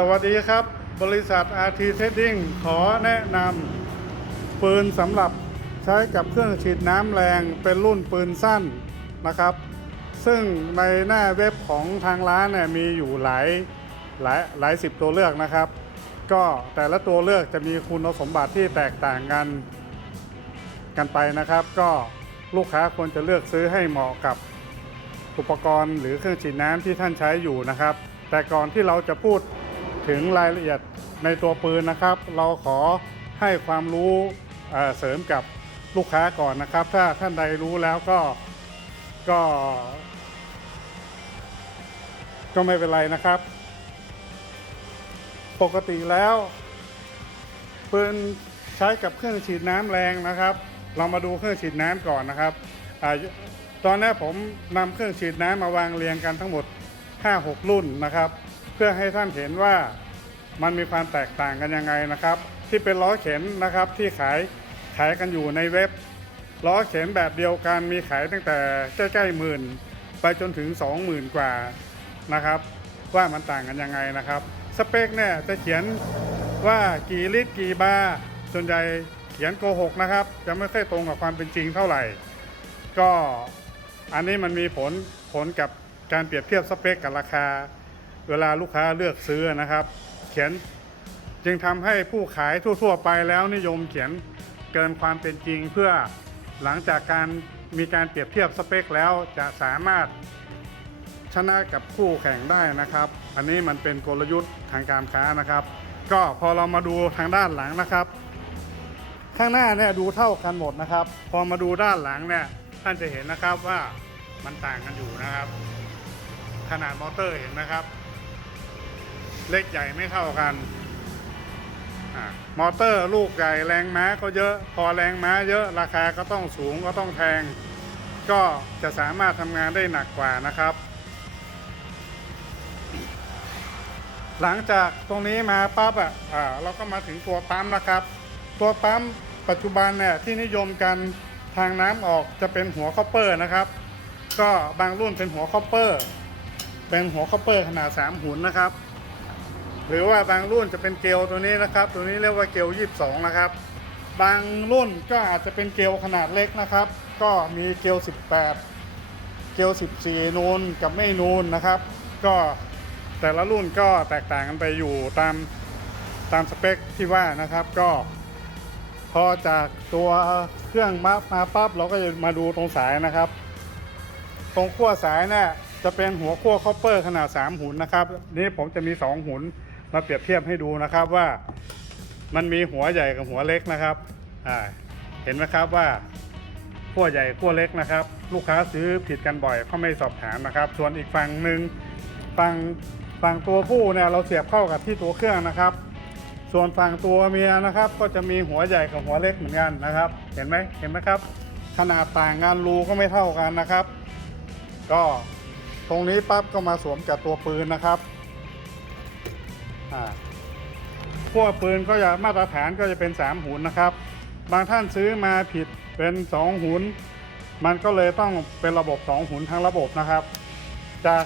สวัสดีครับ บริษัท RT Trading ขอแนะนำปืนสำหรับใช้กับเครื่องฉีดน้ำแรงเป็นรุ่นปืนสั้นนะครับ ซึ่งในหน้าเว็บของทางร้านเนี่ยมีอยู่หลายหลายหลายสิบตัวเลือกนะครับ ก็แต่ละตัวเลือกจะมีคุณสมบัติที่แตกต่างกันกันไปนะครับ ก็ลูกค้าควรจะเลือกซื้อให้เหมาะกับอุปกรณ์หรือเครื่องฉีดน้ำที่ท่านใช้อยู่นะครับ แต่ก่อนที่เราจะพูด ถึงรายละเอียดในตัวปืนนะครับ เราขอให้ความรู้เสริมกับลูกค้าก่อนนะครับ ถ้าท่านใดรู้แล้วก็ก็ ก็ไม่เป็นไรนะครับ ปกติแล้วปืนใช้กับเครื่องฉีดน้ำแรงนะครับ เรามาดูเครื่องฉีดน้ำก่อนนะครับอตอนนี้ผมนำเครื่องฉีดน้ำมาวางเรียงกันทั้งหมด 5-6 รุ่นนะครับ พื่อให้ท่านเห็นว่ามันมีความแตกต่างกันยังไงนะครับ ที่เป็นล้อเข็นนะครับที่ขายขายกันอยู่ในเว็บ ล้อเข็นแบบเดียวกันมีขายตั้งแต่ใกล้ๆหมื่นไปจนถึง 20,000 กว่านะครับ ว่ามันต่างกันยังไงนะครับ สเปคเนี่ยจะเขียนว่ากี่ลิตรกี่บาร์ส่วนใหญ่เขียนโกหกนะครับ จะไม่ค่อยตรงกับความเป็นจริงเท่าไหร่ ก็อันนี้มันมีผลผลกับการเปรียบเทียบสเปคกับราคา เวลาลูกค้าเลือกซื้อนะครับ เขียนจึงทำให้ผู้ขายทั่ว ๆ ไปแล้วนิยมเขียนเกินความเป็นจริง เพื่อหลังจากการมีการเปรียบเทียบสเปคแล้วจะสามารถชนะกับคู่แข่งได้นะครับ อันนี้มันเป็นกลยุทธ์ทางการค้านะครับ ก็พอเรามาดูทางด้านหลังนะครับ ข้างหน้าเนี่ยดูเท่ากันหมดนะครับ พอมาดูด้านหลังเนี่ยท่านจะเห็นนะครับว่ามันต่างกันอยู่นะครับ ขนาดมอเตอร์เห็นไหมครับ เล็กใหญ่ไม่เท่ากันอมอเตอร์ลูกใหญ่แรงม้าก็เยอะ พอแรงม้าเยอะราคาก็ต้องสูงก็ต้องแพง ก็จะสามารถทำงานได้หนักกว่านะครับ หลังจากตรงนี้มาปั๊บอะอ่าเราก็มาถึงตัวปั๊มนะครับ ตัวปั๊มปัจจุบันเนี่ยที่นิยมกันทางน้ำออกจะเป็นหัวคอปเปอร์นะครับ ก็บางรุ่นเป็นหัวคอปเปอร์ เป็นหัวคอปเปอร์ขนาด 3 หุนนะครับ หรือว่าบางรุ่นจะเป็นเกลตัวนี้นะครับ ตัวนี้เรียกว่าเกลียว22 นะครับ บางรุ่นก็อาจจะเป็นเกลขนาดเล็กนะครับ ก็มีเกล18 เกล14 นูนกับไม่นูนนะครับ ก็แต่ละรุ่นก็แตกต่างกันไปอยู่ตามตามสเปคที่ว่านะครับก็ พอจากตัวเครื่องมามาปั๊บเราก็จะมาดูตรงสายนะครับ ตรงขั้วสายเนี่ยจะเป็นหัวขั้วคอปเปอร์ขนาด 3 หุนนะครับ นี่ผมจะมี 2 หุน มาเปรียบเทียบให้ดูนะครับว่ามันมีหัวใหญ่กับหัวเล็กนะครับเห็นไหมครับว่าขั้วใหญ่ขั้วเล็กนะครับ ลูกค้าซื้อผิดกันบ่อยเขาไม่สอบถามนะครับ ส่วนอีกฝั่งหนึ่งฝั่งฝั่งตัวผู้เนี่ยเราเสียบเข้ากับที่ตัวเครื่องนะครับ ส่วนฝั่งตัวเมียนะครับ ก็จะมีหัวใหญ่กับหัวเล็กเหมือนกันนะครับ เห็นไหมเห็นไหมครับ ขนาดต่างกันรูก็ไม่เท่ากันนะครับ ก็ตรงนี้ปั๊บก็มาสวมกับตัวปืนนะครับ อ่าพวกปืนก็จะมาตรฐานก็จะเป็น 3 หุนนะครับ บางท่านซื้อมาผิดเป็น 2 หุน มันก็เลยต้องเป็นระบบ 2 หุนทั้งระบบนะครับ จาก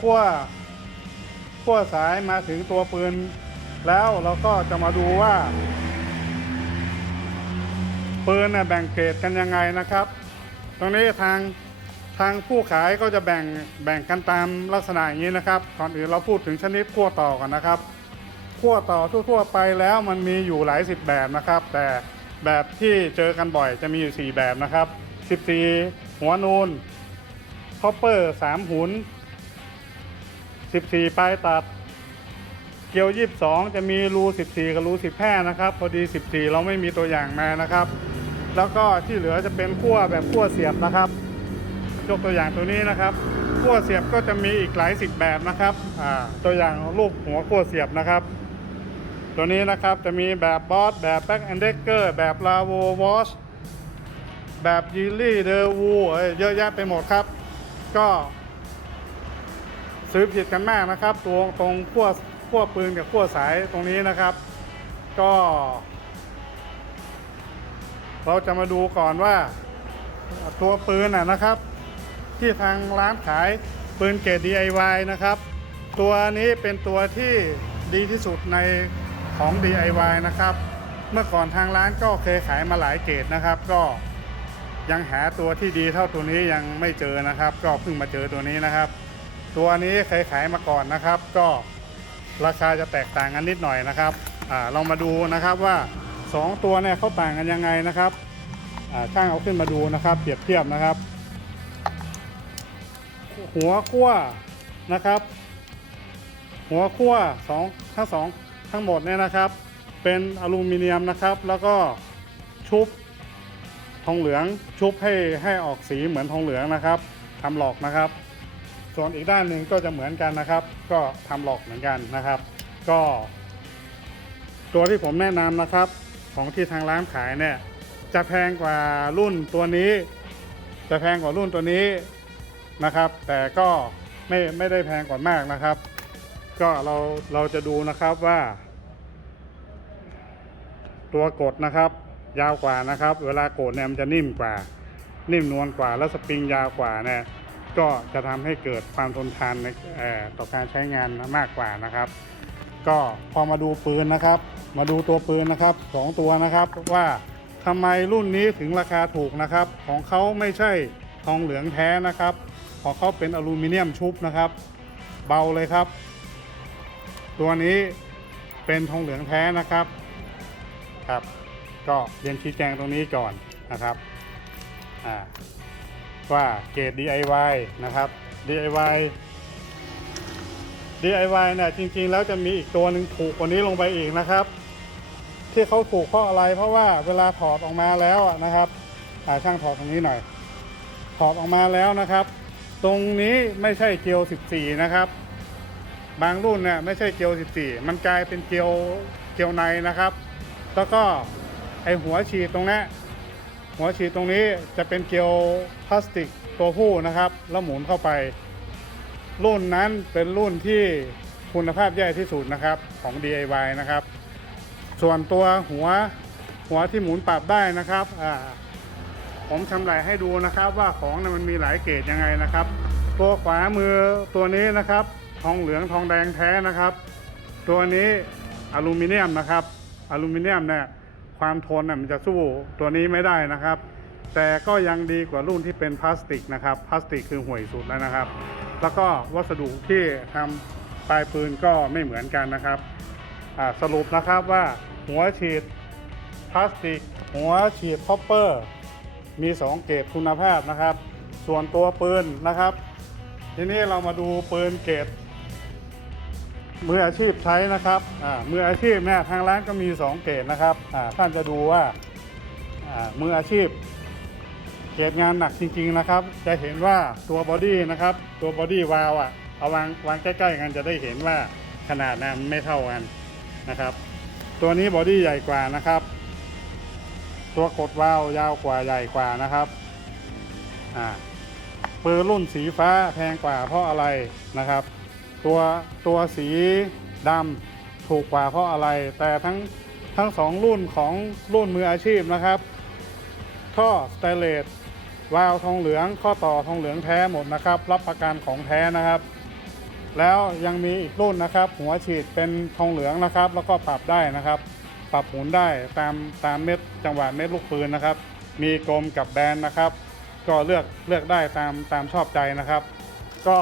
ขั้วขั้วสายมาถึงตัวปืน แล้วเราก็จะมาดูว่า ปืนน่ะแบ่งเกรดกันยังไงนะครับ ตรงนี้ทาง ทางผู้ขายก็จะแบ่งแบ่งกันตามลักษณะอย่างนี้นะครับก่อนอื่นเราพูดถึงชนิดขั้วต่อกันนะครับขั้วต่อทั่วๆไปแล้วมันมีอยู่หลายสิบแบบนะครับ แต่แบบที่เจอกันบ่อยจะมีอยู่ 4 แบบนะครับ 14 หัวนูนคอปเปอร์3หุน 14 ปลายตัด เกลียว 22 จะมีรู 14 กับรู 15 นะครับ พอดี 14 เราไม่มีตัวอย่างมานะครับ แล้วก็ที่เหลือจะเป็นขั้วแบบขั้วเสียบนะครับ ยกตัวอย่างตัวนี้นะครับขั้วเสียบก็จะมีอีกหลายสิบแบบนะครับตัวอย่างรูปหัวขั้วเสียบนะครับ ตัวนี้นะครับจะมีแบบบอสแบบแบ็กแอนเดเกอร์แบบลาโววอชแบบยีลี่เดอวูเยอะแยะไปหมดครับ ก็ ซื้อผิดกันมากนะครับ ตัวตรงขั้วขั้วปืนกับขั้วสายตรงนี้นะครับ ก็ เราจะมาดูก่อนว่าตัวปืนนะครับ ที่ทางร้านขายปืนเกรด DIY นะครับ ตัวนี้เป็นตัวที่ดีที่สุดในของ DIY นะครับ เมื่อก่อนทางร้านก็เคยขายมาหลายเกรดนะครับ ก็ยังหาตัวที่ดีเท่าตัวนี้ยังไม่เจอนะครับ ก็เพิ่งมาเจอตัวนี้นะครับ ตัวนี้เคยขายมาก่อนนะครับ ก็ราคาจะแตกต่างกันนิดหน่อยนะครับอ่าเรามาดูนะครับว่า 2 ตัวเนี่ยเขาต่างกันยังไงนะครับช่างเอาขึ้นมาดูนะครับ เปรียบเทียบนะครับ หัวขั้วนะครับ หัวขั้วสองทั้งสองทั้งหมดเนี่ยนะครับ เป็นอลูมิเนียมนะครับ แล้วก็ชุบทองเหลืองชุบให้ให้ออกสีเหมือนทองเหลืองนะครับทำหลอกนะครับ ส่วนอีกด้านหนึ่งก็จะเหมือนกันนะครับ ก็ทำหลอกเหมือนกันนะครับ ก็ ตัวที่ผมแนะนำนะครับของที่ทางร้านขายเนี่ยจะแพงกว่ารุ่นตัวนี้ จะแพงกว่ารุ่นตัวนี้ นะครับ แต่ก็ไม่ไม่ได้แพงกว่ามากนะครับ ก็เราเราจะดูนะครับว่า ตัวกดนะครับ ยาวกว่านะครับ เวลากดเนี่ยมันจะนิ่มกว่า นิ่มนวลกว่า แล้วสปริงยาวกว่าเนี่ยก็จะทำให้เกิดความทนทานในต่อการใช้งานมากกว่านะครับ ก็พอมาดูปืนนะครับ มาดูตัวปืนนะครับสองตัวนะครับว่าทำไมรุ่นนี้ถึงราคาถูกนะครับ ของเขาไม่ใช่ทองเหลืองแท้นะครับ ขอเขาเป็นอลูมิเนียมชุบนะครับ เบาเลยครับ ตัวนี้เป็นทองเหลืองแท้นะครับครับ ก็เรียนชี้แจงตรงนี้ก่อนนะครับอ่าว่าเกรด DIY นะครับ DIY DIY เนี่ยจริงๆ แล้วจะมีอีกตัวหนึ่งถูกกว่านี้ลงไปอีกนะครับ ที่เขาถูกเพราะอะไรเพราะว่าเวลาถอดออกมาแล้วอะนะครับช่างถอดตรงนี้หน่อย ถอดออกมาแล้วนะครับ ตรงนี้ไม่ใช่เกลียว 14 นะครับ บางรุ่นเนี่ยไม่ใช่เกลียว 14 มันกลายเป็นเกลียวเกลียวในนะครับ แล้วก็ไอหัวฉีดตรงนี้หัวฉีดตรงนี้จะเป็นเกลียวพลาสติกตัวผู้นะครับ แล้วหมุนเข้าไป รุ่นนั้นเป็นรุ่นที่คุณภาพแย่ที่สุดนะครับของ DIY นะครับ ส่วนตัวหัวหัวที่หมุนปรับได้นะครับอ่า ผมชำลายให้ดูนะครับว่าของมันมีหลายเกรดยังไงนะครับ ตัวขวามือตัวนี้นะครับ ทองเหลืองทองแดงแท้นะครับ ตัวนี้อลูมิเนียมนะครับ อลูมิเนียมเนี่ยความทนน่ะมันจะสู้ตัวนี้ไม่ได้นะครับ แต่ก็ยังดีกว่ารุ่นที่เป็นพลาสติกนะครับ พลาสติกคือห่วยสุดแล้วนะครับ แล้วก็วัสดุที่ทำปลายปืนก็ไม่เหมือนกันนะครับสรุปนะครับว่าหัวฉีดพลาสติก หัวฉีดคอปเปอร์ มี 2 เกรดคุณภาพนะครับ ส่วนตัวปืนนะครับ ทีนี้เรามาดูปืนเกรดมืออาชีพใช้นะครับอ่ามืออาชีพเนี่ยทางร้านก็มี 2 เกรดนะครับอ่าท่านจะดูว่าอ่ามืออาชีพ เกรดงานหนักจริง ๆนะครับ จะเห็นว่าตัวบอดี้นะครับ ตัวบอดี้วาลอะเอาวางวางใกล้ๆกันจะได้เห็นว่าขนาดนั้นไม่เท่ากันนะครับ ตัวนี้บอดี้ใหญ่กว่านะครับ ตัวกดวาวยาวกว่าใหญ่กว่านะครับอ่าปืนรุ่นสีฟ้าแพงกว่าเพราะอะไรนะครับ ตัวตัวสีดำถูกกว่าเพราะอะไร แต่ทั้งทั้งสองรุ่นของรุ่นมืออาชีพนะครับ ท่อสเตนเลสวาล์วทองเหลืองข้อต่อทองเหลืองแท้หมดนะครับ รับประกันของแท้นะครับ แล้วยังมีอีกรุ่นนะครับ หัวฉีดเป็นทองเหลืองนะครับ แล้วก็ปรับได้นะครับ ปรับหมุนได้ตามตามเม็ดจังหวะเม็ดลูกปืนนะครับ มีกลมกับแบนนะครับ ก็เลือกเลือกได้ตามตามชอบใจนะครับ ก็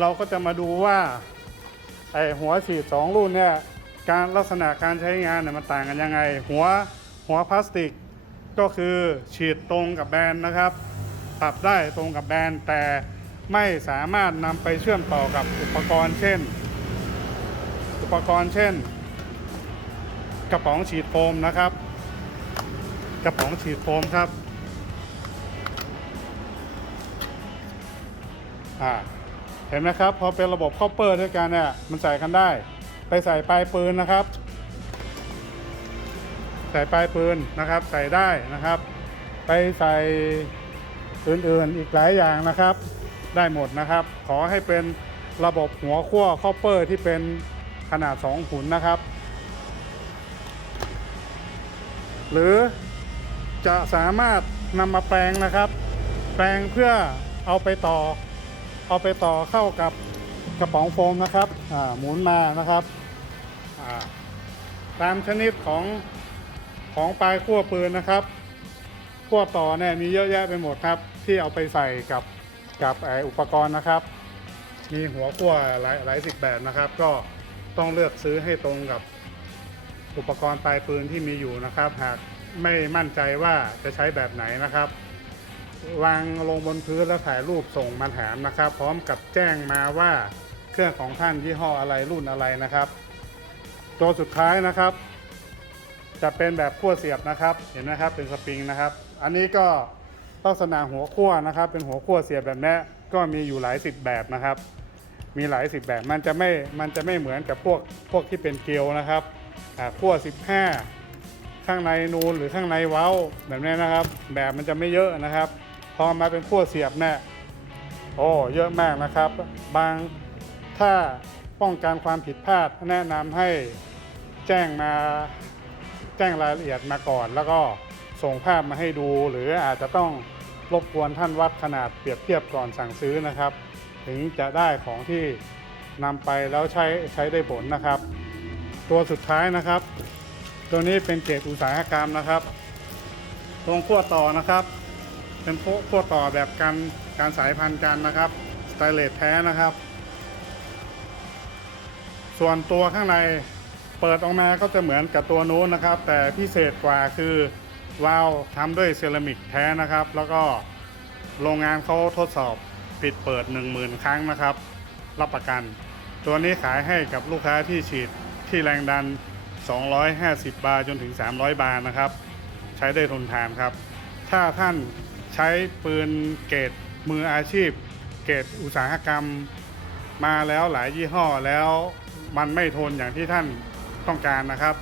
เราก็จะมาดูว่าไอหัวฉีดสองรุ่นเนี่ยการลักษณะการใช้งานเนี่ยมันต่างกันยังไง หัวหัวพลาสติก ก็คือฉีดตรงกับแบรนด์นะครับ ปรับได้ตรงกับแบรนด์แต่ไม่สามารถนำไปเชื่อมต่อกับอุปกรณ์เช่น อุปกรณ์เช่น กระป๋องฉีดโฟมนะครับ กระป๋องฉีดโฟมครับอ่าเห็นไหมครับ พอเป็นระบบคอปเปอร์ด้วยกันเนี่ยมันใส่กันได้ ไปใส่ปลายปืนนะครับ ใส่ปลายปืนนะครับ ใส่ได้นะครับ ไปใส่อื่นๆอีกหลายอย่างนะครับ ได้หมดนะครับ ขอให้เป็นระบบหัวขั้วคอปเปอร์ที่เป็นขนาด2ขุนนะครับ หรือจะสามารถนำมาแปลงนะครับ แปลงเพื่อเอาไปต่อ เอาไปต่อเข้ากับกระป๋องโฟมนะครับหมุนมานะครับตามชนิดของของปลายขั้วปืนนะครับขั้วต่อเนี่ยมีเยอะแยะไปหมดครับ ที่เอาไปใส่กับกับออุปกรณ์นะครับ มีหัวขั้วหลายหลายสิบแบบนะครับ ก็ต้องเลือกซื้อให้ตรงกับ อุปกรณ์ปลายปืนที่มีอยู่นะครับ หากไม่มั่นใจว่าจะใช้แบบไหนนะครับ วางลงบนพื้นแล้วถ่ายรูปส่งมาถามนะครับ พร้อมกับแจ้งมาว่าเครื่องของท่านยี่ห้ออะไรรุ่นอะไรนะครับ ตัวสุดท้ายนะครับ จะเป็นแบบขั้วเสียบนะครับ เห็นไหมครับเป็นสปริงนะครับ อันนี้ก็ลักษณะหัวขั้วนะครับ เป็นหัวขั้วเสียบแบบนี้ก็มีอยู่หลายสิบแบบนะครับ มีหลายสิบแบบมันจะไม่มันจะไม่เหมือนกับพวกพวกที่เป็นเกลียวนะครับ อ่าขั้ว 15 ข้างในนูนหรือข้างในเว้าแบบนี้นะครับ แบบมันจะไม่เยอะนะครับ พอมาเป็นขั้วเสียบเนี่ยโอ้เยอะมากนะครับ บางถ้าป้องกันความผิดพลาดแนะนำให้แจ้งมาแจ้งรายละเอียดมาก่อน แล้วก็ส่งภาพมาให้ดู หรืออาจจะต้องรบกวนท่านวัดขนาดเปรียบเทียบก่อนสั่งซื้อนะครับ ถึงจะได้ของที่นำไปแล้วใช้ใช้ได้ผลนะครับ ตัวสุดท้ายนะครับ ตัวนี้เป็นเกรดอุตสาหกรรมนะครับ ตรงขั้วต่อนะครับ เป็นขั้วขั้วต่อแบบการการสายพันธุ์กันนะครับสไตเลสแท้นะครับ ส่วนตัวข้างในเปิดออกมาก็จะเหมือนกับตัวนู้นนะครับ แต่พิเศษกว่าคือวาล์วทำด้วยเซรามิกแท้นะครับ แล้วก็โรงงานเขาทดสอบปิดเปิด 10,000 ครั้งนะครับ รับประกัน ตัวนี้ขายให้กับลูกค้าที่ฉีด ที่แรงดัน 250 บาร์จนถึง 300 บาร์นะครับ ใช้ได้ทนทานครับ ถ้าท่านใช้ปืนเกรดมืออาชีพ เกรดอุตสาหกรรม มาแล้วหลายยี่ห้อแล้วมันไม่ทนอย่างที่ท่านต้องการนะครับ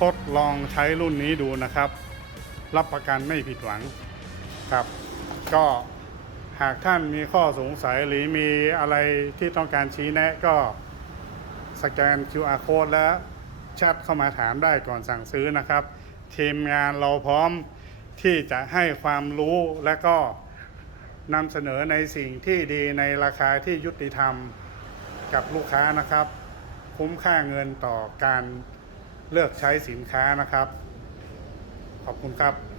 ทดลองใช้รุ่นนี้ดูนะครับ รับประกันไม่ผิดหวังครับ ก็หากท่านมีข้อสงสัยหรือมีอะไรที่ต้องการชี้แนะก็ สแกน QR code และแชทเข้ามาถามได้ก่อนสั่งซื้อนะครับ ทีมงานเราพร้อมที่จะให้ความรู้และก็นำเสนอในสิ่งที่ดีในราคาที่ยุติธรรมกับลูกค้านะครับ คุ้มค่าเงินต่อการเลือกใช้สินค้านะครับ ขอบคุณครับ